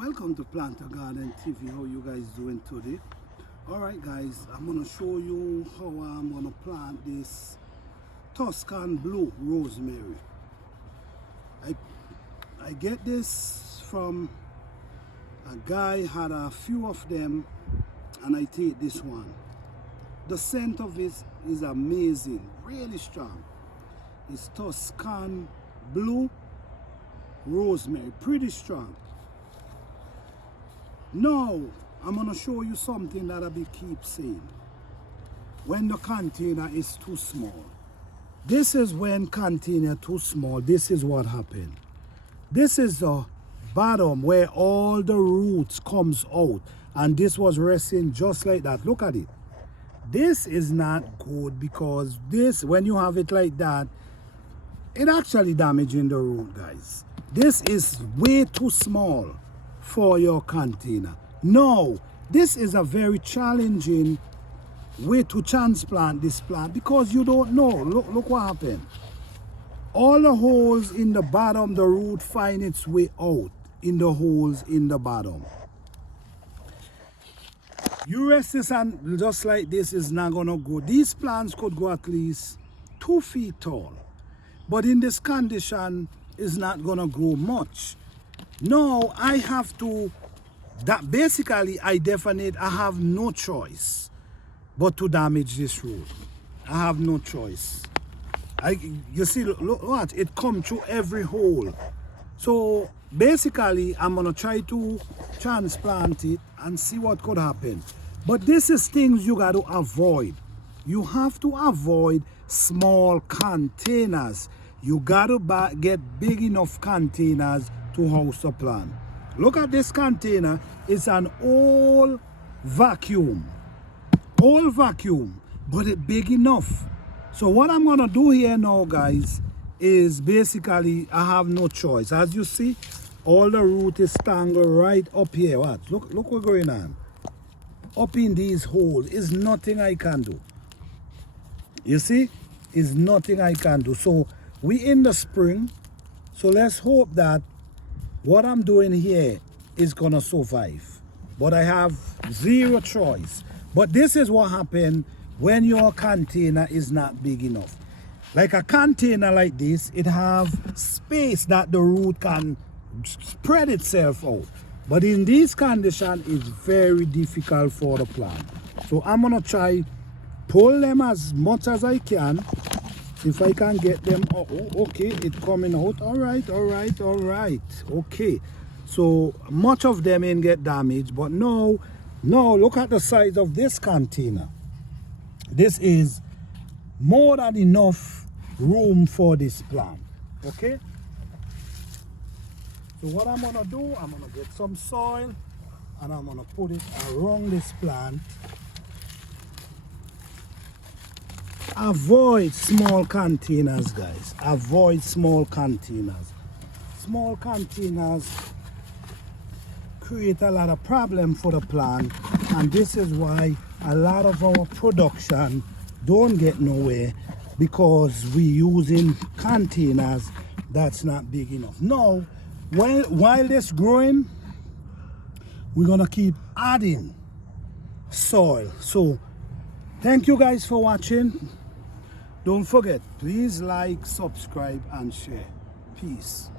Welcome to Planter Garden TV. How you guys doing today? Alright guys, I'm gonna show you how I'm gonna plant this Tuscan blue rosemary. I get this from a guy, had a few of them, and I take this one. The scent of it is amazing, really strong. It's Tuscan blue rosemary, pretty strong. Now, I'm going to show you something that I keep saying. When the container is too small. This is when container too small, this is what happened. This is the bottom where all the roots comes out. And this was resting just like that. Look at it. This is not good because this, when you have it like that, it actually damaging the root, guys. This is way too small for your container. No, this is a very challenging way to transplant this plant because you don't know. Look what happened. All the holes in the bottom, the root find its way out in the holes in the bottom. You rest this and just like this is not gonna go. These plants could go at least 2 feet tall, but in this condition is not gonna grow much. No, I have to, that basically I have no choice but to damage this root. I have no choice. You see, look what, it come through every hole. So basically I'm gonna try to transplant it and see what could happen. But this is things you got to avoid. You have to avoid small containers. You got to get big enough containers to house the plant. Look at this container. It's an old vacuum, but it's big enough. So what I'm gonna do here now, guys, is basically I have no choice. As you see, all the root is tangled right up here. What? Look what's going on. Up in these holes is nothing I can do. You see, is nothing I can do. So we in the spring, so let's hope that what I'm doing here is gonna survive. But I have zero choice. But this is what happens when your container is not big enough. Like a container like this, it have space that the root can spread itself out. But in this condition, it's very difficult for the plant. So I'm gonna try pull them as much as I can. If I can get them, oh, okay, it's coming out. All right. Okay, so much of them ain't get damaged, but no, look at the size of this container. This is more than enough room for this plant. Okay, so what I'm gonna do, I'm gonna get some soil and I'm gonna put it around this plant. Avoid small containers, guys. Avoid small containers. Small containers create a lot of problem for the plant, and this is why a lot of our production don't get nowhere, because we using containers that's not big enough. Now, while this growing, we're gonna keep adding soil. So thank you guys for watching. Don't forget, please like, subscribe, and share. Peace.